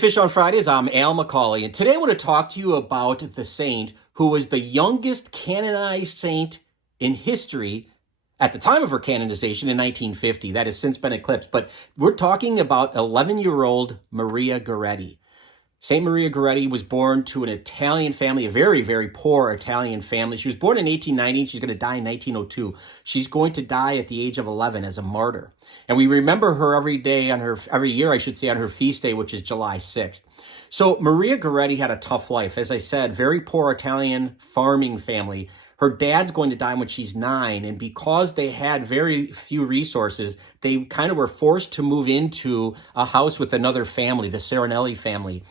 Fish on Fridays. I'm Al McCauley, and today I want to talk to you about the saint who was the youngest canonized saint in history at the time of her canonization in 1950. That has since been eclipsed, but we're talking about 11-year-old Maria Goretti. Saint Maria Goretti was born to an Italian family, a very, very poor Italian family. She was born in 1890. She's going to die in 1902. She's going to die at the age of 11 as a martyr. And we remember her every year, on her feast day, which is July 6th. So Maria Goretti had a tough life. As I said, very poor Italian farming family. Her dad's going to die when she's 9. And because they had very few resources, they kind of were forced to move into a house with another family, the Serenelli family.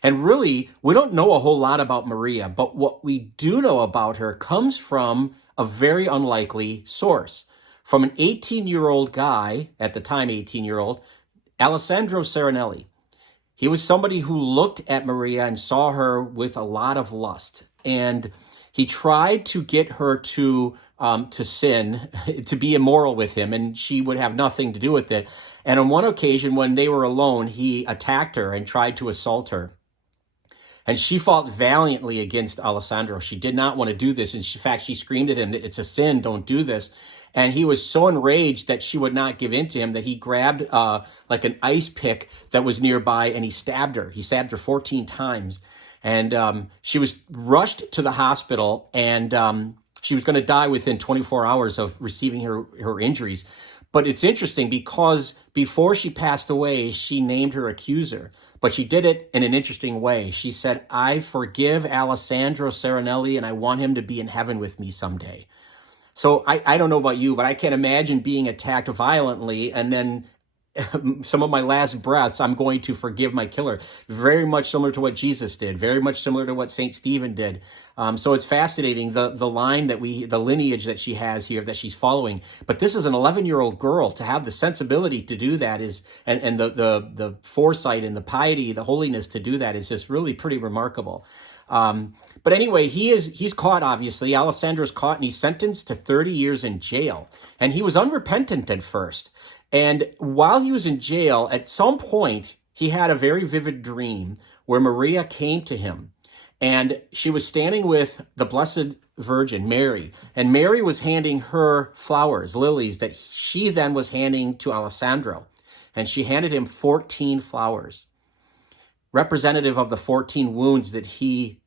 And really, we don't know a whole lot about Maria, but what we do know about her comes from a very unlikely source. From an 18-year-old guy, at the time 18-year-old, Alessandro Serenelli. He was somebody who looked at Maria and saw her with a lot of lust. And he tried to get her to sin, to be immoral with him, and she would have nothing to do with it. And on one occasion, when they were alone, he attacked her and tried to assault her. And she fought valiantly against Alessandro. She did not want to do this. In fact, she screamed at him, "It's a sin, don't do this." And he was so enraged that she would not give in to him that he grabbed like an ice pick that was nearby and he stabbed her. He stabbed her 14 times. And she was rushed to the hospital, and she was going to die within 24 hours of receiving her injuries. But it's interesting because before she passed away, she named her accuser. But she did it in an interesting way. She said, "I forgive Alessandro Serenelli, and I want him to be in heaven with me someday." So I don't know about you, but I can't imagine being attacked violently and then some of my last breaths, I'm going to forgive my killer. Very much similar to what Jesus did. Very much similar to what St. Stephen did. So it's fascinating, the lineage that she has here, that she's following. But this is an 11-year-old girl. To have the sensibility to do that is, and the foresight and the piety, the holiness to do that is just really pretty remarkable. But anyway, he's caught, obviously. Alessandro's caught, and he's sentenced to 30 years in jail. And he was unrepentant at first. And while he was in jail, at some point, he had a very vivid dream where Maria came to him. And she was standing with the Blessed Virgin, Mary. And Mary was handing her flowers, lilies, that she then was handing to Alessandro. And she handed him 14 flowers, representative of the 14 wounds that he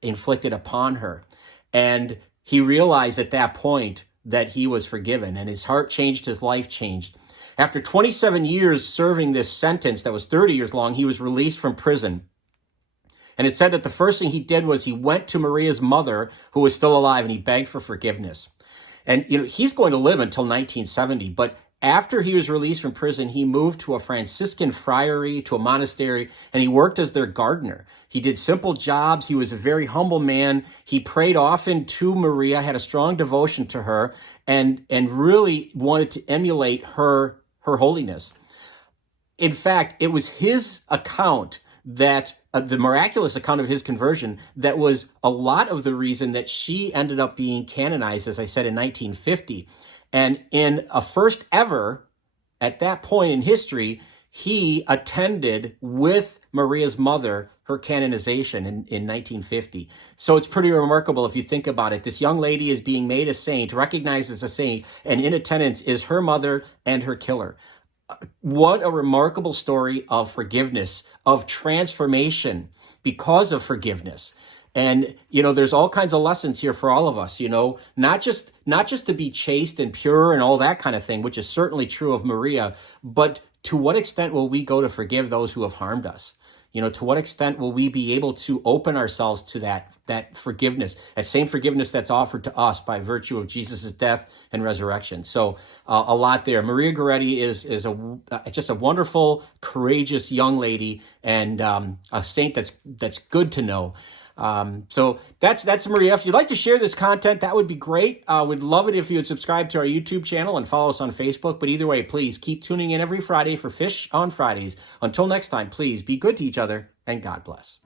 inflicted upon her. And he realized at that point that he was forgiven, and his heart changed, his life changed. After 27 years serving this sentence that was 30 years long, he was released from prison. And it said that the first thing he did was he went to Maria's mother, who was still alive, and he begged for forgiveness. And he's going to live until 1970, but after he was released from prison, he moved to a Franciscan friary, to a monastery, and he worked as their gardener. He did simple jobs. He was a very humble man. He prayed often to Maria, had a strong devotion to her, and really wanted to emulate her holiness. In fact, it was his account that, the miraculous account of his conversion, that was a lot of the reason that she ended up being canonized, as I said, in 1950. And in a first ever, at that point in history, he attended with Maria's mother her canonization in 1950. So it's pretty remarkable if you think about it. This young lady is being made a saint, recognized as a saint, and in attendance is her mother and her killer. What a remarkable story of forgiveness, of transformation because of forgiveness. And, there's all kinds of lessons here for all of us, not just to be chaste and pure and all that kind of thing, which is certainly true of Maria, but to what extent will we go to forgive those who have harmed us? To what extent will we be able to open ourselves to that forgiveness, that same forgiveness that's offered to us by virtue of Jesus' death and resurrection? So a lot there. Maria Goretti is just a wonderful, courageous young lady, and a saint that's good to know. So that's Maria. If you'd like to share this content, that would be great. We'd love it if you would subscribe to our YouTube channel and follow us on Facebook. But either way, please keep tuning in every Friday for Fish on Fridays. Until next time, please be good to each other, and God bless.